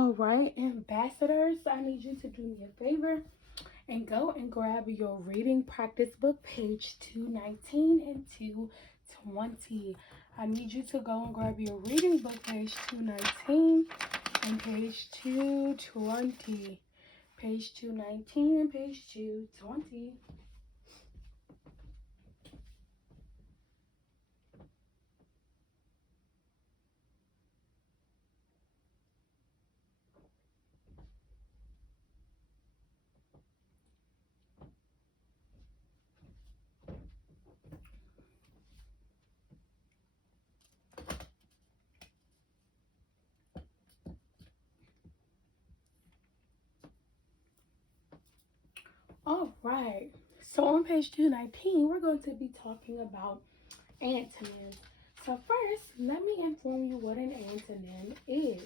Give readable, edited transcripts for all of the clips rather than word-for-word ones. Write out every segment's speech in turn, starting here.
All right, ambassadors, I need you to do me a favor and go and grab your reading practice book, page 219 and 220. I need you to go and grab your reading book, page 219 and page 220. Page 219 and page 220. All right, so on page 219, we're going to be talking about antonyms. So first, let me inform you what an antonym is.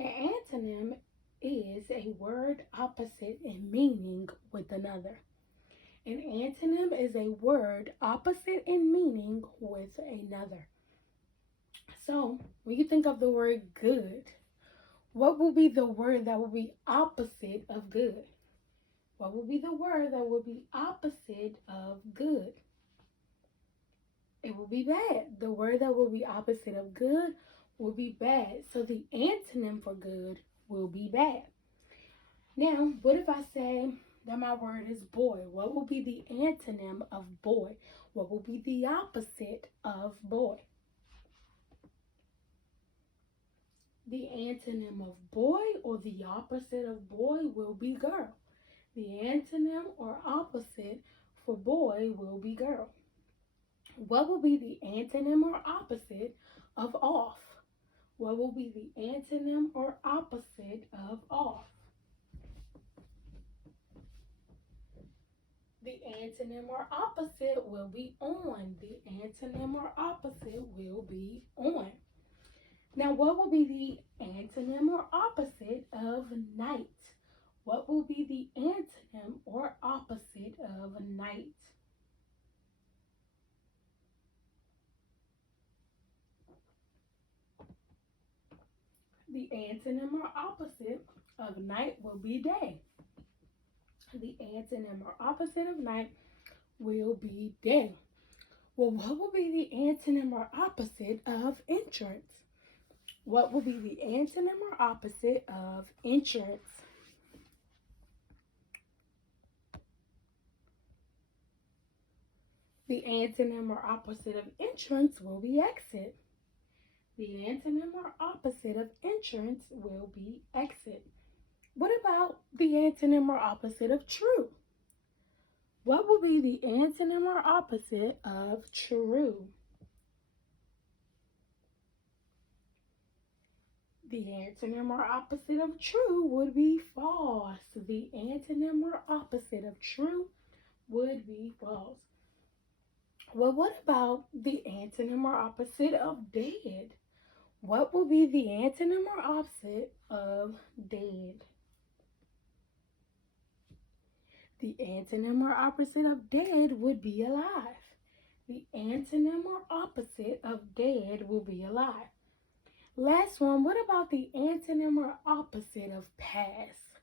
An antonym is a word opposite in meaning with another. An antonym is a word opposite in meaning with another. So when you think of the word good, what will be the word that will be opposite of good? What will be the word that will be opposite of good? It will be bad. The word that will be opposite of good will be bad. So the antonym for good will be bad. Now, what if I say that my word is boy? What will be the antonym of boy? What will be the opposite of boy? The antonym of boy or the opposite of boy will be girl. The antonym or opposite for boy will be girl. What will be the antonym or opposite of off? What will be the antonym or opposite of off? The antonym or opposite will be on. The antonym or opposite will be on. Now, what will be the antonym or opposite of night? What will be the antonym or opposite of night? The antonym or opposite of night will be day. The antonym or opposite of night will be day. Well, what will be the antonym or opposite of insurance? What will be the antonym or opposite of insurance? The antonym or opposite of insurance will be exit. The antonym or opposite of insurance will be exit. What about the antonym or opposite of true? What will be the antonym or opposite of true? The antonym or opposite of true would be false. The antonym or opposite of true would be false. Well, what about the antonym or opposite of dead? What will be the antonym or opposite of dead? The antonym or opposite of dead would be alive. The antonym or opposite of dead will be alive. Last one, what about the antonym or opposite of past?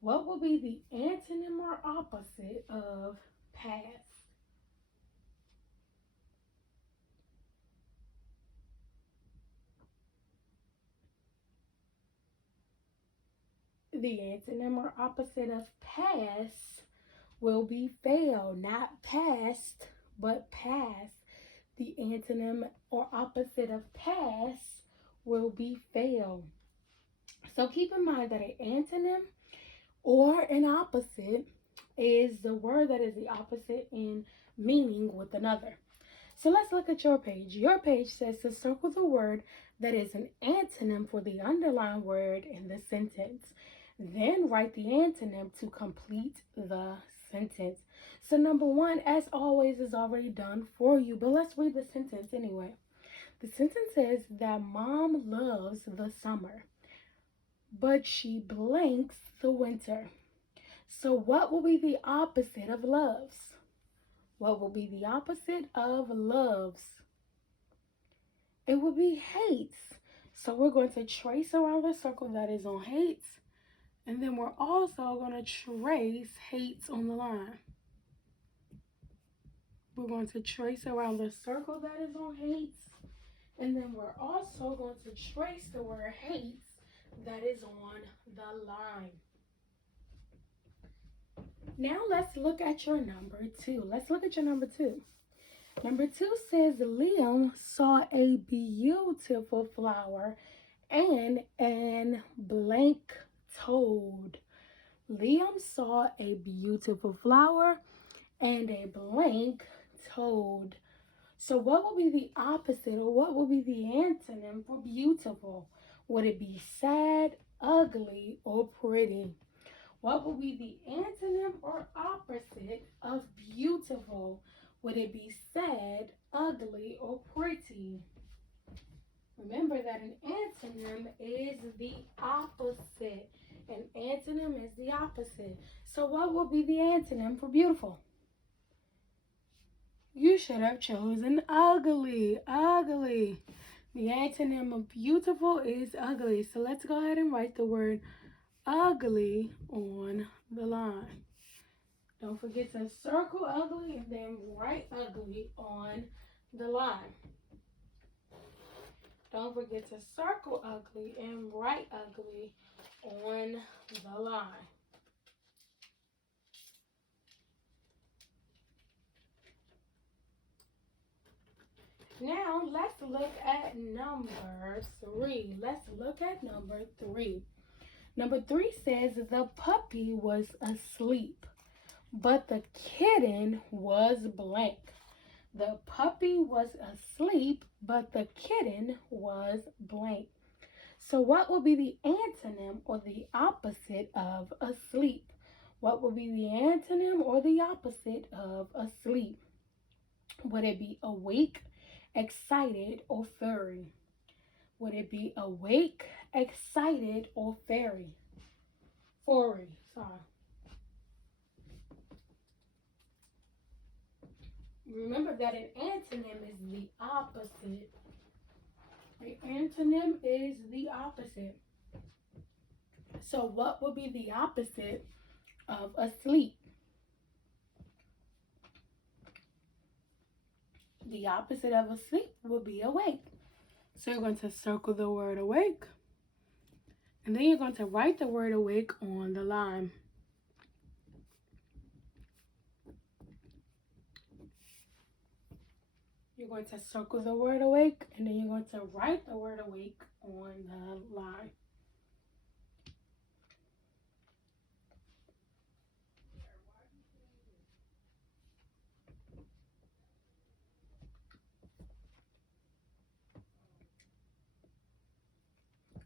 What will be the antonym or opposite of past? The antonym or opposite of past will be fail, not past, but past. The antonym or opposite of past will be fail. So keep in mind that an antonym or an opposite is the word that is the opposite in meaning with another. So let's look at your page. Your page says to circle the word that is an antonym for the underlined word in the sentence. Then write the antonym to complete the sentence. So number one, as always, is already done for you, but let's read the sentence anyway. The sentence says that mom loves the summer, but she blanks the winter. So what will be the opposite of loves? What will be the opposite of loves? It will be hates. So we're going to trace around the circle that is on hates. And then we're also going to trace hates on the line. We're going to trace around the circle that is on hates. And then we're also going to trace the word hates that is on the line. Now let's look at your number 2. Let's look at your number 2. Number 2 says Liam saw a beautiful flower and an blank toad. Liam saw a beautiful flower and a blank toad. So what will be the opposite, or what will be the antonym for beautiful? Would it be sad, ugly, or pretty? What will be the antonym or opposite of beautiful? Would it be sad, ugly, or pretty? Remember that an antonym is the opposite. An antonym is the opposite. So what will be the antonym for beautiful? You should have chosen ugly. Ugly. The antonym of beautiful is ugly. So let's go ahead and write the word ugly on the line. Don't forget to circle ugly and then write ugly on the line. Don't forget to circle ugly and write ugly on the line. Now let's look at number 3. Let's look at number 3. Number 3 says the puppy was asleep, but the kitten was blank. The puppy was asleep, but the kitten was blank. So what will be the antonym or the opposite of asleep? What will be the antonym or the opposite of asleep? Would it be awake, excited, or furry? Would it be awake, excited, or furry? Sorry. Remember that an antonym is the opposite. The antonym is the opposite. So what would be the opposite of asleep? The opposite of asleep would be awake. So you're going to circle the word awake. And then you're going to write the word awake on the line. You're going to circle the word awake, and then you're going to write the word awake on the line.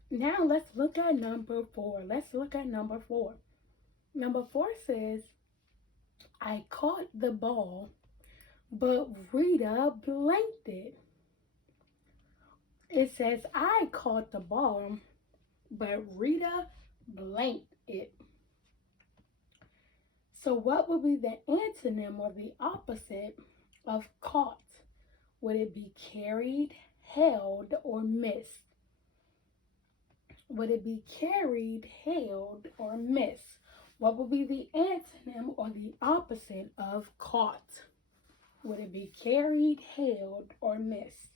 Now let's look at number 4. Let's look at number 4. Number 4 says, I caught the ball, but Rita blanked it. It says, I caught the ball, but Rita blanked it. So what would be the antonym or the opposite of caught? Would it be carried, held, or missed? Would it be carried, held, or missed? What would be the antonym or the opposite of caught? Would it be carried, held, or missed?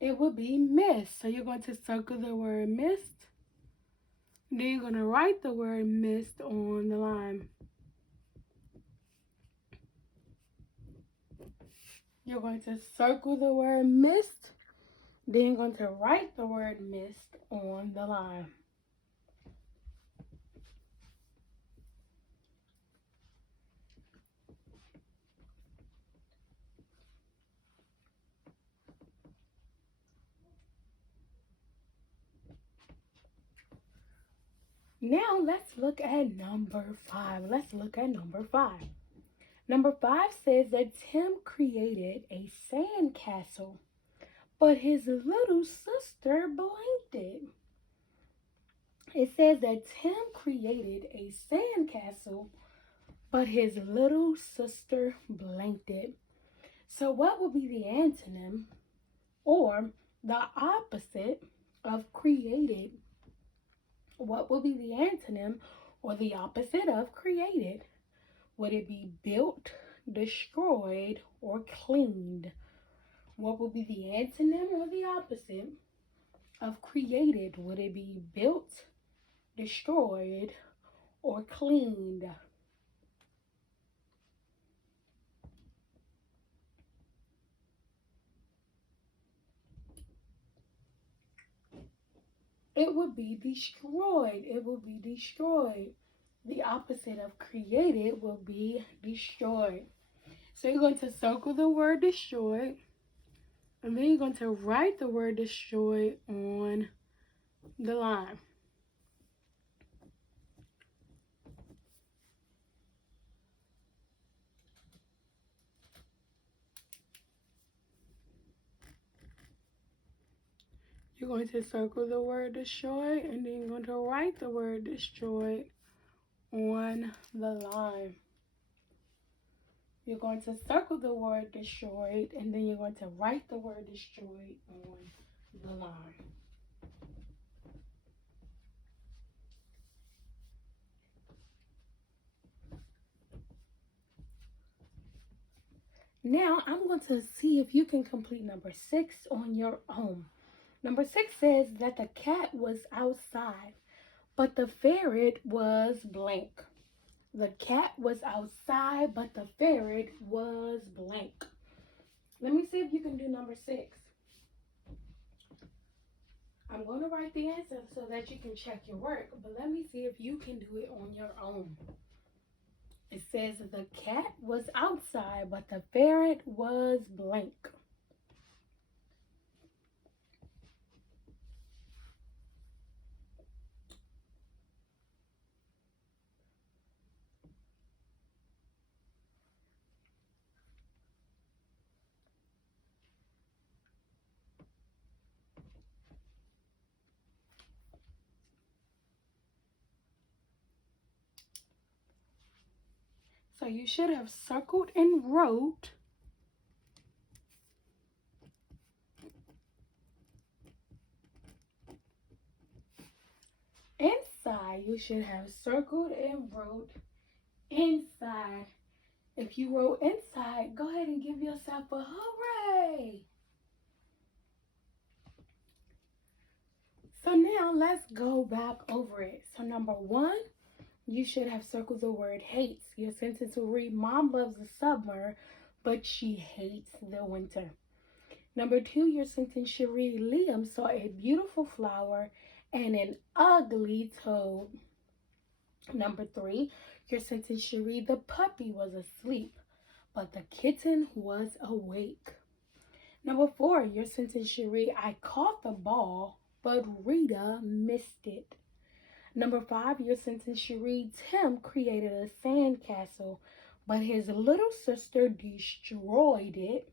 It would be missed. So you're going to circle the word missed. Then you're going to write the word missed on the line. You're going to circle the word missed. Then you're going to write the word missed on the line. Now let's look at number 5. Let's look at number 5. Number 5 says that Tim created a sand castle, but his little sister blanked it. It says that Tim created a sand castle, but his little sister blanked it. So what would be the antonym or the opposite of created? What will be the antonym or the opposite of created? Would it be built, destroyed, or cleaned? What will be the antonym or the opposite of created? Would it be built, destroyed, or cleaned? It would be destroyed. It will be destroyed. The opposite of created will be destroyed. So you're going to circle the word destroyed, and then you're going to write the word destroyed on the line. You're going to circle the word destroyed, and then you're going to write the word destroyed on the line. You're going to circle the word destroyed, and then you're going to write the word destroyed on the line. Now I'm going to see if you can complete number 6 on your own. Number 6 says that the cat was outside, but the ferret was blank. The cat was outside, but the ferret was blank. Let me see if you can do number 6. I'm going to write the answer so that you can check your work, but let me see if you can do it on your own. It says the cat was outside, but the ferret was blank. So you should have circled and wrote inside. You should have circled and wrote inside. If you wrote inside, go ahead and give yourself a hooray. So now let's go back over it. So number 1, you should have circled the word hates. Your sentence will read, Mom loves the summer, but she hates the winter. Number 2, your sentence should read, Liam saw a beautiful flower and an ugly toad. Number 3, your sentence should read, the puppy was asleep, but the kitten was awake. Number 4, your sentence should read, I caught the ball, but Rita missed it. Number 5, your sentence should read, Tim created a sandcastle, but his little sister destroyed it.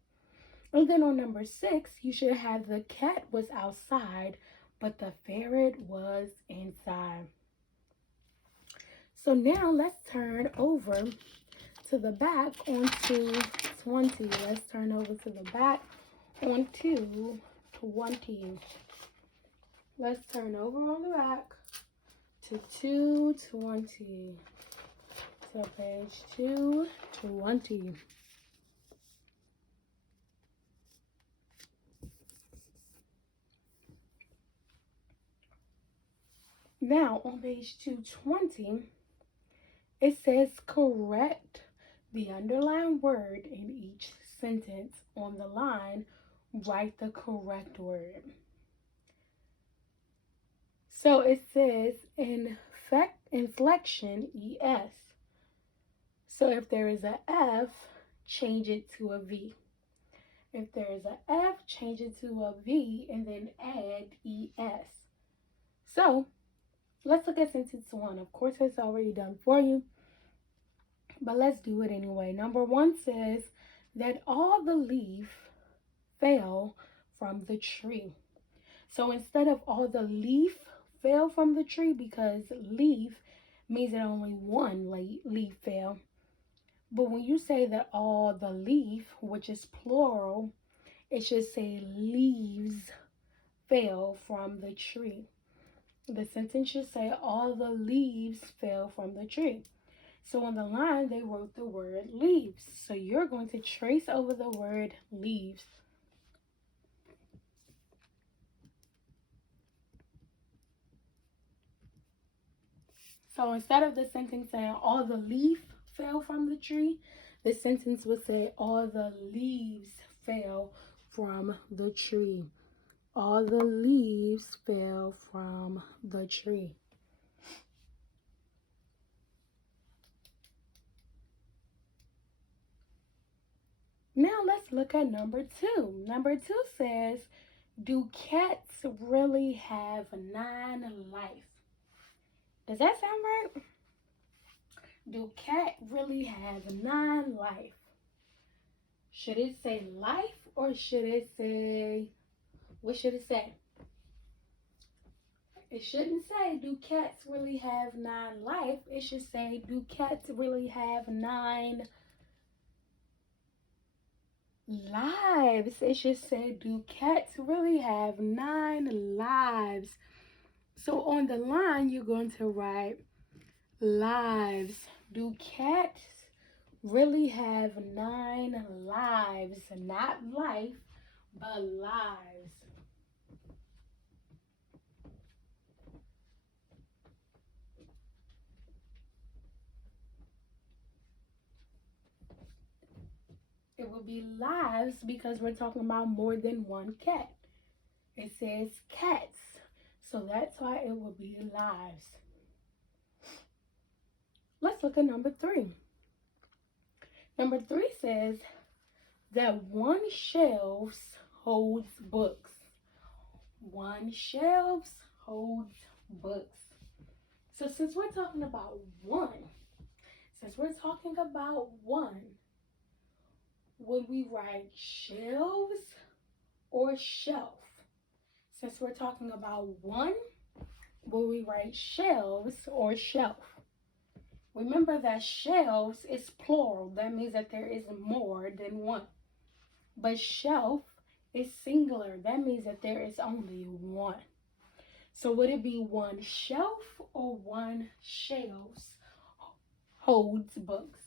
And then on number 6, you should have the cat was outside, but the ferret was inside. So now let's turn over to the back onto 20. Let's turn over to the back onto 20. Let's turn over on the back to 220. So page 220. Now on page 220, it says correct the underlined word in each sentence. On the line, write the correct word. So it says inflection, ES. So if there is a F, change it to a V. If there is a F, change it to a V and then add ES. So let's look at sentence 1. Of course, it's already done for you, but let's do it anyway. Number 1 says that all the leaf fell from the tree. So instead of all the leaf fell from the tree, because leaf means that only one leaf fell. But when you say that all the leaf, which is plural, it should say leaves fell from the tree. The sentence should say all the leaves fell from the tree. So on the line, they wrote the word leaves. So you're going to trace over the word leaves. So instead of the sentence saying all the leaf fell from the tree, the sentence would say all the leaves fell from the tree. All the leaves fell from the tree. Now let's look at number 2. Number 2 says, do cats really have 9 lives? Does that sound right? Do cat really have 9 lives? Should it say life or should it say, what should it say? It shouldn't say, do cats really have 9 lives? It should say, do cats really have 9 lives? It should say, do cats really have 9 lives? So on the line, you're going to write lives. Do cats really have 9 lives? Not life, but lives. It will be lives because we're talking about more than one cat. It says cats, so that's why it will be lives. Let's look at number 3. Number 3 says that one shelf holds books. One shelf holds books. So since we're talking about one, would we write shelves or shelf? Since we're talking about one, will we write shelves or shelf? Remember that shelves is plural. That means that there is more than one. But shelf is singular. That means that there is only one. So would it be one shelf or one shelves holds books?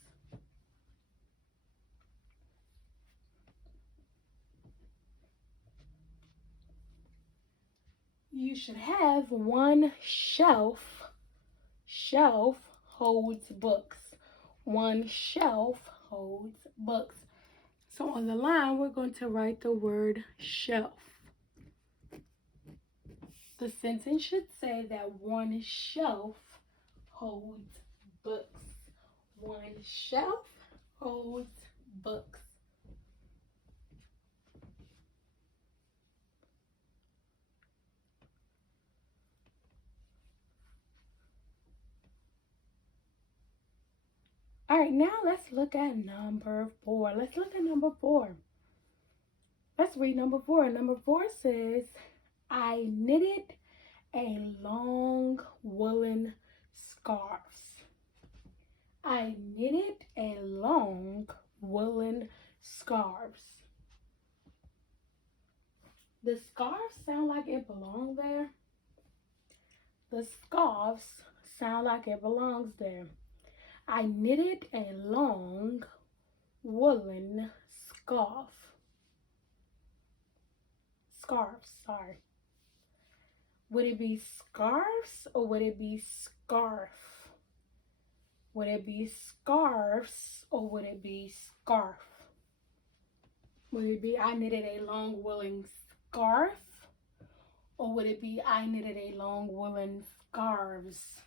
You should have one shelf holds books. One shelf holds books. So on the line, we're going to write the word shelf. The sentence should say that one shelf holds books. One shelf holds books. All right, now let's look at number 4. Let's read number 4. Number 4 says, I knitted a long woolen scarf. I knitted a long woolen scarf. The scarves sound like it belongs there. The scarves sound like it belongs there. I knitted a long woolen scarf. Scarves, sorry. Would it be scarves or would it be scarf? Would it be scarves or would it be scarf? Would it be I knitted a long woolen scarf? Or would it be I knitted a long woolen scarves?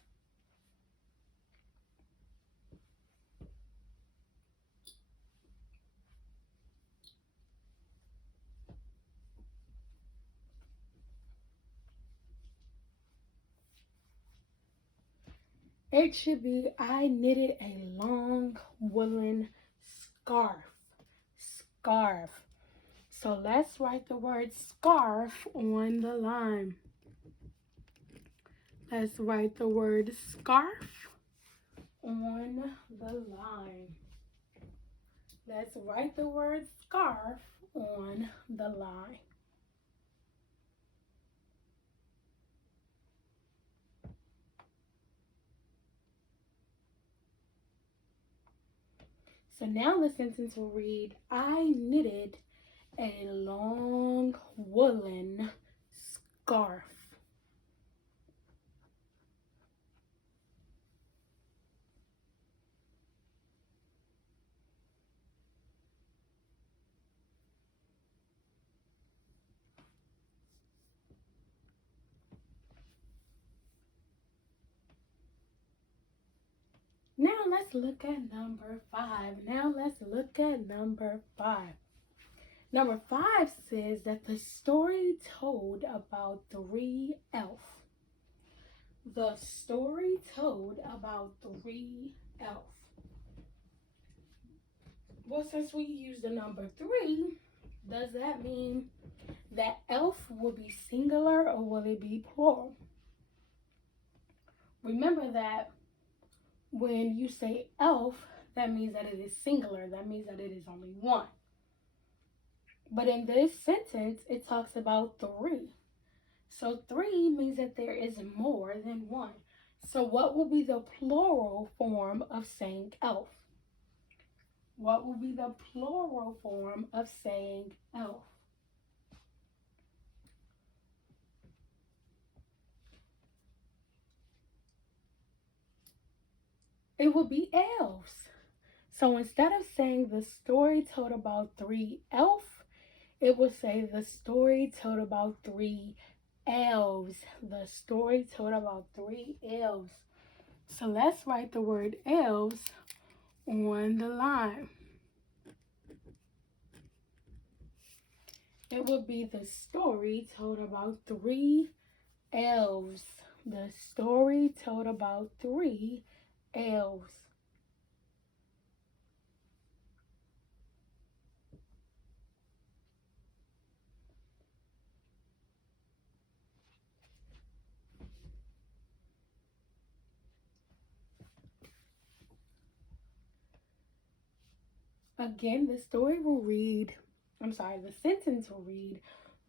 It should be I knitted a long woolen scarf. Scarf. So let's write the word scarf on the line. Let's write the word scarf on the line. Let's write the word scarf on the line. So now the sentence will read, I knitted a long woolen scarf. Now let's look at number 5. Number 5 says that the story told about 3 elves. The story told about 3 elves. Well, since we use the number 3, does that mean that elf will be singular or will it be plural? Remember that when you say elf, that means that it is singular. That means that it is only one. But in this sentence, it talks about 3. So 3 means that there is more than one. So what will be the plural form of saying elf? What will be the plural form of saying elf? It will be elves. So instead of saying the story told about 3 elves, it will say the story told about 3 elves. The story told about 3 elves. So let's write the word elves on the line. It will be the story told about 3 elves. The story told about 3 elves. Again, the sentence will read,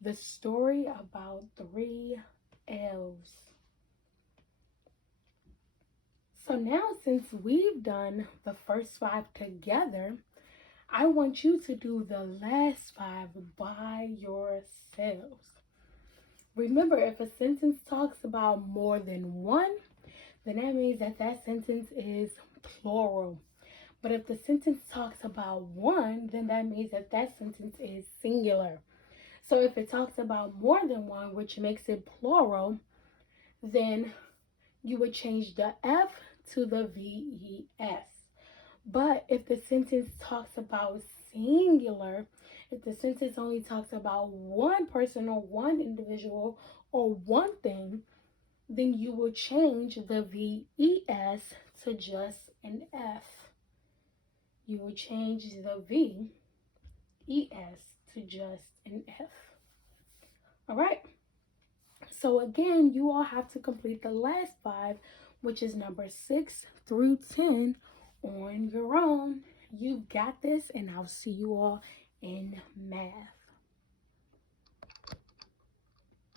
the story about 3 elves. So now, since we've done the first 5 together, I want you to do the last 5 by yourselves. Remember, if a sentence talks about more than one, then that means that that sentence is plural. But if the sentence talks about one, then that means that that sentence is singular. So if it talks about more than one, which makes it plural, then you would change the F to the VES. But if the sentence talks about singular, if the sentence only talks about one person or one individual or one thing, then you will change the VES to just an F. You will change the VES to just an F. All right. So again, you all have to complete the last 5, which is number 6 through 10 on your own. You've got this, and I'll see you all in math.